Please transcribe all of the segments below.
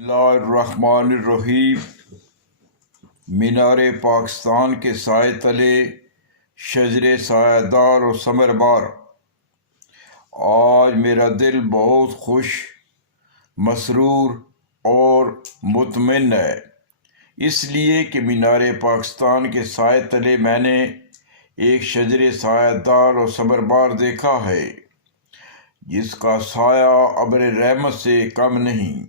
الرحمن الرحیم۔ مینار پاکستان کے سائے تلے شجر سایہ دار و ثمر بار، آج میرا دل بہت خوش، مسرور اور مطمئن ہے، اس لیے کہ مینار پاکستان کے سائے تلے میں نے ایک شجر سایہ دار و ثمر بار دیکھا ہے، جس کا سایہ ابر رحمت سے کم نہیں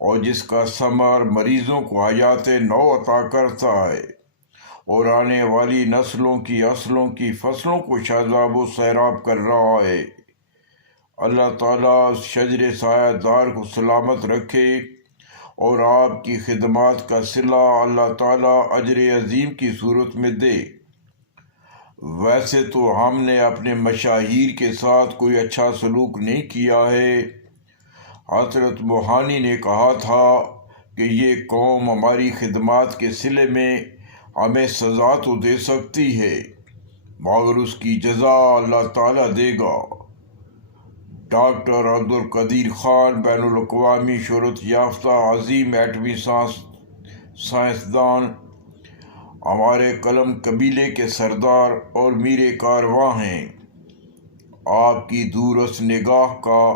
اور جس کا ثمر مریضوں کو حیات نو عطا کرتا ہے اور آنے والی نسلوں کی فصلوں کو شاداب و سیراب کر رہا ہے۔ اللہ تعالیٰ اس شجر سایہ دار کو سلامت رکھے اور آپ کی خدمات کا صلہ اللہ تعالیٰ اجر عظیم کی صورت میں دے۔ ویسے تو ہم نے اپنے مشاہیر کے ساتھ کوئی اچھا سلوک نہیں کیا ہے۔ حضرت بوہانی نے کہا تھا کہ یہ قوم ہماری خدمات کے صلے میں ہمیں سزا تو دے سکتی ہے، مگر اس کی جزا اللہ تعالیٰ دے گا۔ ڈاکٹر عبدالقدیر خان بین الاقوامی شہرت یافتہ عظیم ایٹمی سائنسدان ہمارے قلم قبیلے کے سردار اور میر کارواں ہیں۔ آپ کی دورس نگاہ کا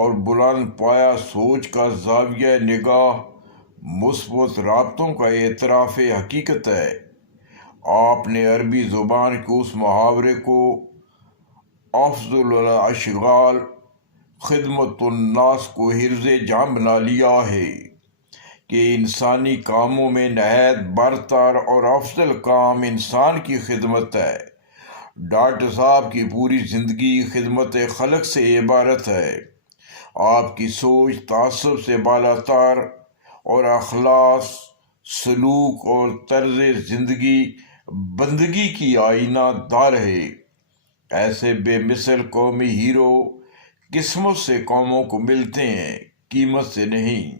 اور بلند پایہ سوچ کا زاویہ نگاہ مثبت رابطوں کا اعتراف حقیقت ہے۔ آپ نے عربی زبان کے اس محاورے کو افضل الاشغال خدمت الناس کو حرز جان بنا لیا ہے کہ انسانی کاموں میں نہایت برتر اور افضل کام انسان کی خدمت ہے۔ ڈاکٹر صاحب کی پوری زندگی خدمت خلق سے عبارت ہے۔ آپ کی سوچ تعصب سے بالاتر اور اخلاص، سلوک اور طرز زندگی بندگی کی آئینہ دار ہے۔ ایسے بے مثل قومی ہیرو قسمت سے قوموں کو ملتے ہیں، قیمت سے نہیں۔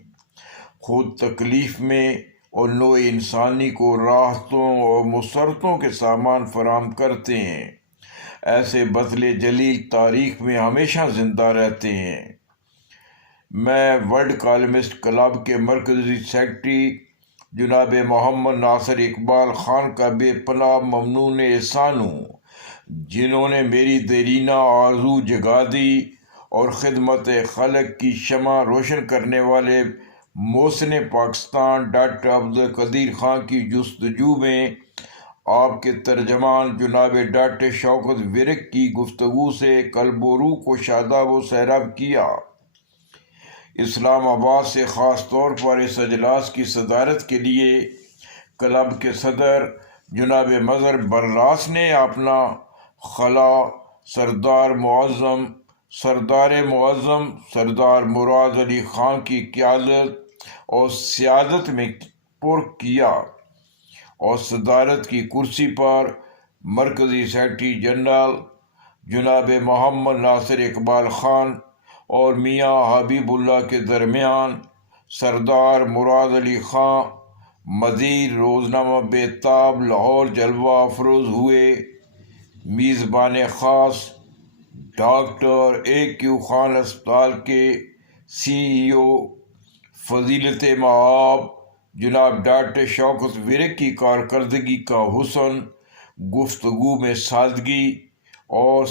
خود تکلیف میں اور نوع انسانی کو راحتوں اور مسرتوں کے سامان فراہم کرتے ہیں۔ ایسے بطل جلیل تاریخ میں ہمیشہ زندہ رہتے ہیں۔ میں ورلڈ کالمسٹ کلب کے مرکزی سیکرٹری جناب محمد ناصر اقبال خان کا بے پناہ ممنون احسان ہوں، جنہوں نے میری دیرینہ آرزو جگا دی اور خدمت خلق کی شمع روشن کرنے والے محسن پاکستان ڈاکٹر عبدالقدیر خان کی جستجو میں آپ کے ترجمان جناب ڈاکٹر شوکت ورک کی گفتگو سے قلب و روح کو شاداب و سیراب کیا۔ اسلام آباد سے خاص طور پر اس اجلاس کی صدارت کے لیے کلب کے صدر جناب مظہر براس نے اپنا خلا سردار مراد علی خان کی قیادت اور سیادت میں پر کیا اور صدارت کی کرسی پر مرکزی سیکرٹری جنرل جناب محمد ناصر اقبال خان اور میاں حبیب اللہ کے درمیان سردار مراد علی خان مدیر روزنامہ بیتاب لاہور جلوہ افروز ہوئے۔ میزبان خاص ڈاکٹر A.Q. خان اسپتال کے CEO فضیلت مآب جناب ڈاکٹر شوکت ورک کی کارکردگی کا حسن، گفتگو میں سادگی اور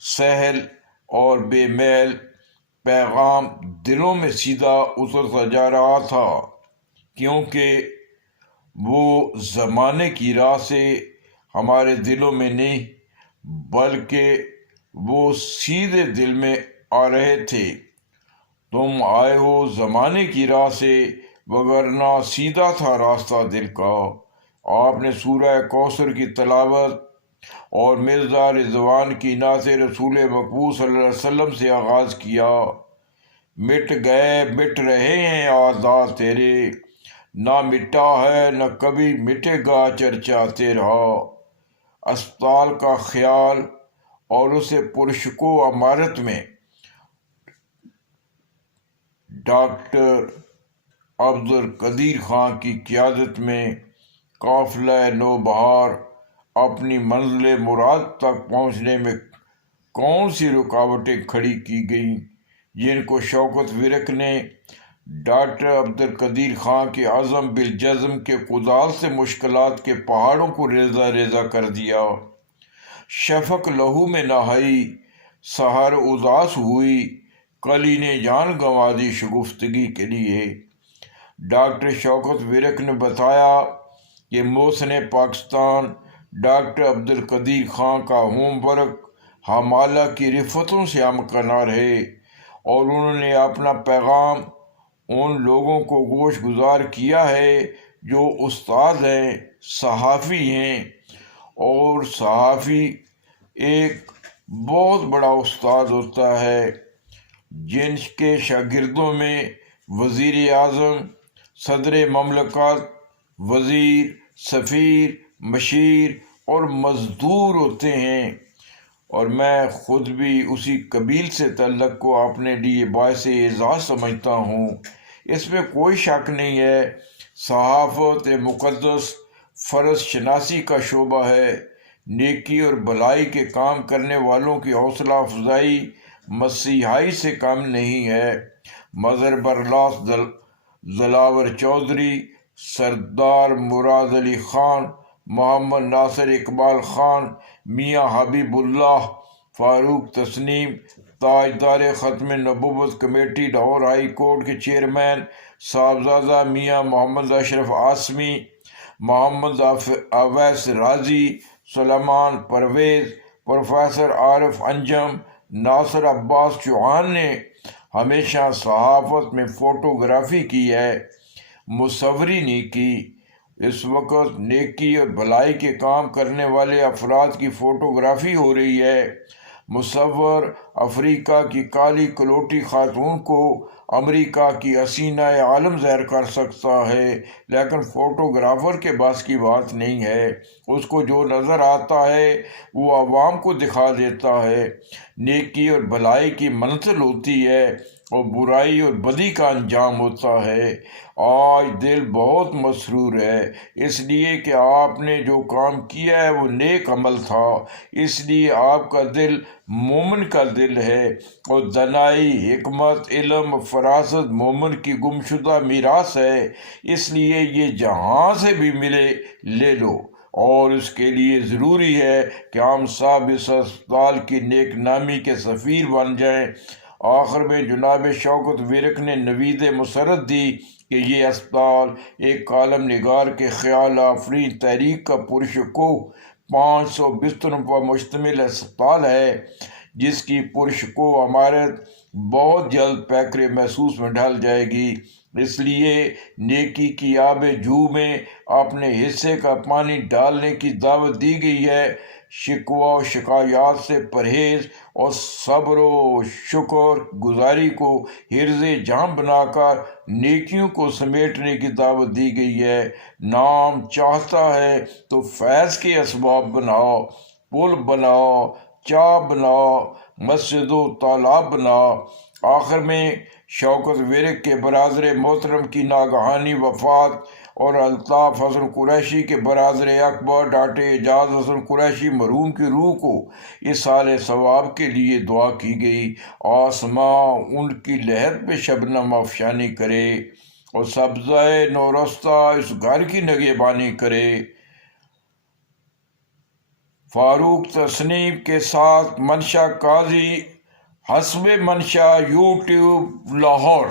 سہل اور بے میل پیغام دلوں میں سیدھا اترتا جا رہا تھا، کیونکہ وہ زمانے کی راہ سے ہمارے دلوں میں نہیں بلکہ وہ سیدھے دل میں آ رہے تھے۔ تم آئے ہو زمانے کی راہ سے، وگرنہ سیدھا تھا راستہ دل کا۔ آپ نے سورہ کوثر کی تلاوت اور مرزا رضوان کی نعت رسول مقبول صلی اللہ علیہ وسلم سے آغاز کیا۔ مٹ گئے مٹ رہے ہیں اعداء تیرے، نہ مٹا ہے نہ کبھی مٹے گا چرچا تیرا۔ اسپتال کا خیال اور اسے پرشکو عمارت میں ڈاکٹر عبدالقدیر خان کی قیادت میں قافلہ نوبہار اپنی منزل مراد تک پہنچنے میں کون سی رکاوٹیں کھڑی کی گئیں، جن کو شوکت ورک نے ڈاکٹر عبدالقدیر خان کے عزم بالجزم کے کدال سے مشکلات کے پہاڑوں کو ریزہ ریزہ کر دیا۔ شفق لہو میں نہائی، سحر اداس ہوئی، کلی نے جان گنوا دی شگفتگی کے لیے۔ ڈاکٹر شوکت ورک نے بتایا کہ محسن پاکستان ڈاکٹر عبدالقدیر خان کا ہوم ورک حمالہ کی رفتوں سے امکنار ہے، اور انہوں نے اپنا پیغام ان لوگوں کو گوش گزار کیا ہے جو استاد ہیں، صحافی ہیں، اور صحافی ایک بہت بڑا استاد ہوتا ہے جن کے شاگردوں میں وزیر اعظم، صدر مملکت، وزیر، سفیر، مشیر اور مزدور ہوتے ہیں، اور میں خود بھی اسی قبیل سے تعلق کو اپنے لیے باعث اعزاز سمجھتا ہوں۔ اس میں کوئی شک نہیں ہے، صحافت ایک مقدس فرض شناسی کا شعبہ ہے۔ نیکی اور بھلائی کے کام کرنے والوں کی حوصلہ افزائی مسیحائی سے کم نہیں ہے۔ مظہر برلاس ذلاور چودھری، سردار مراد علی خان، محمد ناصر اقبال خان، میاں حبیب اللہ، فاروق تسنیم، تاجدار ختم نبوت کمیٹی لاہور ہائی کورٹ کے چیئرمین صاحبزادہ میاں محمد اشرف عاصمی، محمد اویس رازی، سلیمان پرویز، پروفیسر عارف انجم، ناصر عباس چوہان نے ہمیشہ صحافت میں فوٹوگرافی کی ہے، مصوری نہیں کی۔ اس وقت نیکی اور بھلائی کے کام کرنے والے افراد کی فوٹوگرافی ہو رہی ہے۔ مصور افریقہ کی کالی کلوٹی خاتون کو امریکہ کی حسینہ عالم ظاہر کر سکتا ہے، لیکن فوٹوگرافر کے بس کی بات نہیں ہے۔ اس کو جو نظر آتا ہے وہ عوام کو دکھا دیتا ہے۔ نیکی اور بھلائی کی منزل ہوتی ہے اور برائی اور بدی کا انجام ہوتا ہے۔ آج دل بہت مسرور ہے، اس لیے کہ آپ نے جو کام کیا ہے وہ نیک عمل تھا، اس لیے آپ کا دل مومن کا دل ہے، اور دانائی، حکمت، علم، فراست مومن کی گمشدہ میراث ہے، اس لیے یہ جہاں سے بھی ملے لے لو، اور اس کے لیے ضروری ہے کہ ہم سب اس اسپتال کی نیک نامی کے سفیر بن جائیں۔ آخر میں جناب شوکت ورک نے نوید مسرت دی کہ یہ اسپتال ایک کالم نگار کے خیال آفرین تحریک کا پرشکوہ 500 بستروں پر مشتمل اسپتال ہے، جس کی پرشکوہ عمارت بہت جلد پیکر محسوس میں ڈھل جائے گی۔ اس لیے نیکی کی آب جو میں اپنے حصے کا پانی ڈالنے کی دعوت دی گئی ہے۔ شکوہ و شکایات سے پرہیز اور صبر و شکر گزاری کو حرز جام بنا کر نیکیوں کو سمیٹنے کی دعوت دی گئی ہے۔ نام چاہتا ہے تو فیض کے اسباب بناؤ، پل بناؤ، چاہ بناؤ، مسجد و تالاب بناؤ۔ آخر میں شوکت ورک کے برادر محترم کی ناگہانی وفات اور الطاف حسن قریشی کے برادر اکبر ڈاکٹر اعجاز حسن قریشی مرحوم کی روح کو ایصال ثواب کے لیے دعا کی گئی۔ آسماں ان کی لحد پہ شبنم افشانی کرے اور سبزہ نورستہ اس گھر کی نگہبانی کرے۔ فاروق تسنیم کے ساتھ منشا قاضی، حسب منشا، یوٹیوب، لاہور۔